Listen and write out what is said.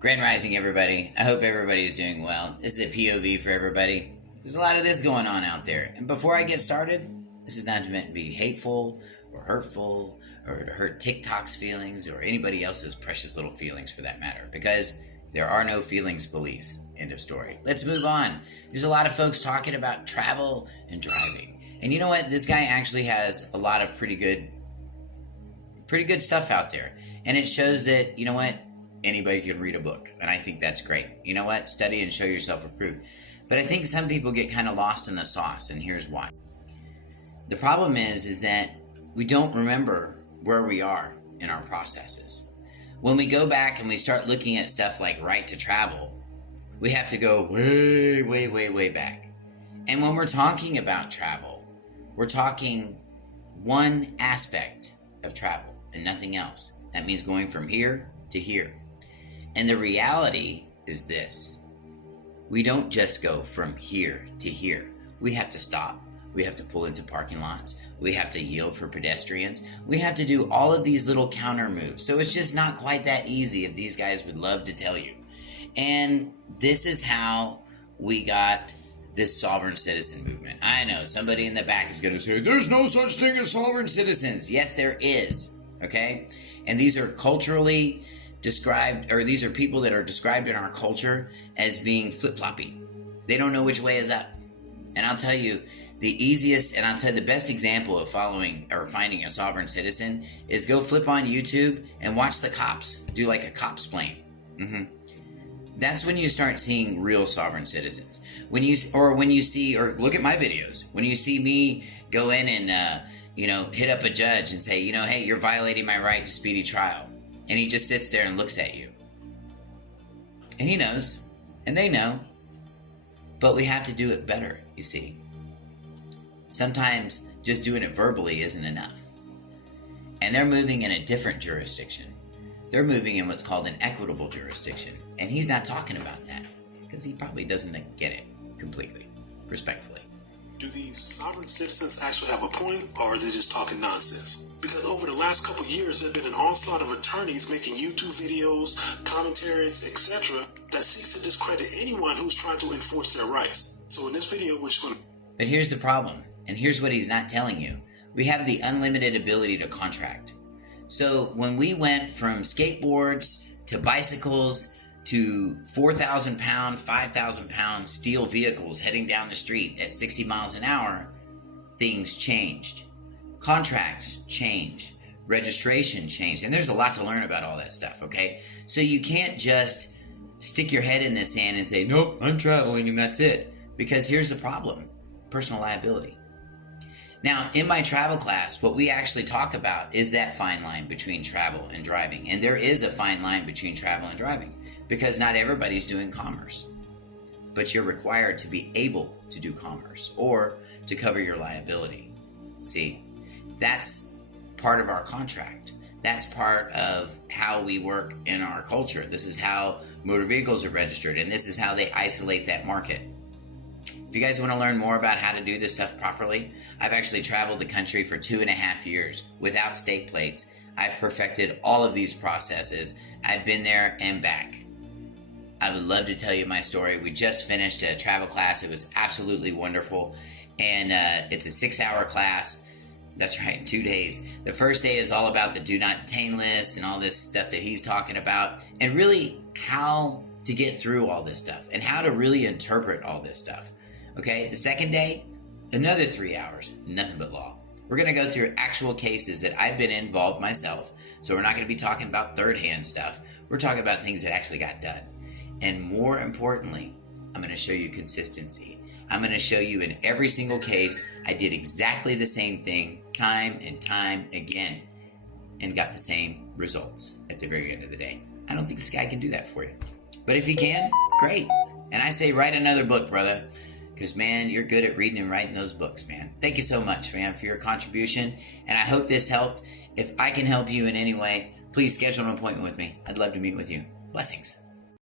Grand Rising, everybody. I hope everybody is doing well. This is a POV for everybody. There's a lot of this going on out there. And before I get started, this is not meant to be hateful or hurtful or to hurt TikTok's feelings or anybody else's precious little feelings for that matter. Because there are no feelings police. End of story. Let's move on. There's a lot of folks talking about travel and driving. And you know what? This guy actually has a lot of pretty good stuff out there. And it shows that, you know what? Anybody can read a book. And I think that's great. You know what? Study and show yourself approved. But I think some people get kind of lost in the sauce, and here's why. The problem is that we don't remember where we are in our processes. When we go back and we start looking at stuff like Right to Travel, we have to go way back. And when we're talking about travel, we're talking one aspect of travel and nothing else. That means going from here to here. And the reality is this. We don't just go from here to here. We have to stop. We have to pull into parking lots. We have to yield for pedestrians. We have to do all of these little counter moves. So it's just not quite that easy if these guys would love to tell you. And this is how we got this sovereign citizen movement. I know somebody in the back is going to say, there's no such thing as sovereign citizens. Yes, there is. Okay? And these are culturally described, or these are people that are described in our culture as being flip-floppy. They don't know which way is up. And I'll tell you, the best example of following or finding a sovereign citizen is go flip on YouTube and watch the cops do like a cop's plane. That's when you start seeing real sovereign citizens. When you see, or look at my videos, when you see me go in and, hit up a judge and say, hey, you're violating my right to speedy trial. And he just sits there and looks at you. And he knows, and they know, but we have to do it better, you see. Sometimes just doing it verbally isn't enough. And they're moving in a different jurisdiction. They're moving in what's called an equitable jurisdiction. And he's not talking about that because he probably doesn't get it completely, respectfully. Do these sovereign citizens actually have a point, or are they just talking nonsense? Because over the last couple of years, there have been an onslaught of attorneys making YouTube videos, commentaries, etc. that seeks to discredit anyone who's trying to enforce their rights. So in this video, we're just going to... But here's the problem, and here's what he's not telling you. We have the unlimited ability to contract. So when we went from skateboards to bicycles to 4,000 pound, 5,000 pound steel vehicles heading down the street at 60 miles an hour, things changed. Contracts changed. Registration changed. And there's a lot to learn about all that stuff, okay? So you can't just stick your head in the sand and say, nope, I'm traveling and that's it. Because here's the problem. Personal liability. Now, in my travel class, what we actually talk about is that fine line between travel and driving. And there is a fine line between travel and driving because not everybody's doing commerce. But you're required to be able to do commerce or to cover your liability. See, that's part of our contract. That's part of how we work in our culture. This is how motor vehicles are registered, and this is how they isolate that market. If you guys want to learn more about how to do this stuff properly, I've actually traveled the country for 2.5 years without state plates. I've perfected all of these processes. I've been there and back. I would love to tell you my story. We just finished a travel class. It was absolutely wonderful. And it's a 6-hour class. That's right, 2 days. The first day is all about the do not detain list and all this stuff that he's talking about. And really how to get through all this stuff and how to really interpret all this stuff. Okay, the second day, another 3 hours, nothing but law. We're going to go through actual cases that I've been involved myself. So we're not going to be talking about third-hand stuff. We're talking about things that actually got done. And more importantly, I'm going to show you consistency. I'm going to show you in every single case, I did exactly the same thing time and time again and got the same results at the very end of the day. I don't think this guy can do that for you. But if he can, great. And I say write another book, brother. Because, man, you're good at reading and writing those books, man. Thank you so much, man, for your contribution. And I hope this helped. If I can help you in any way, please schedule an appointment with me. I'd love to meet with you. Blessings.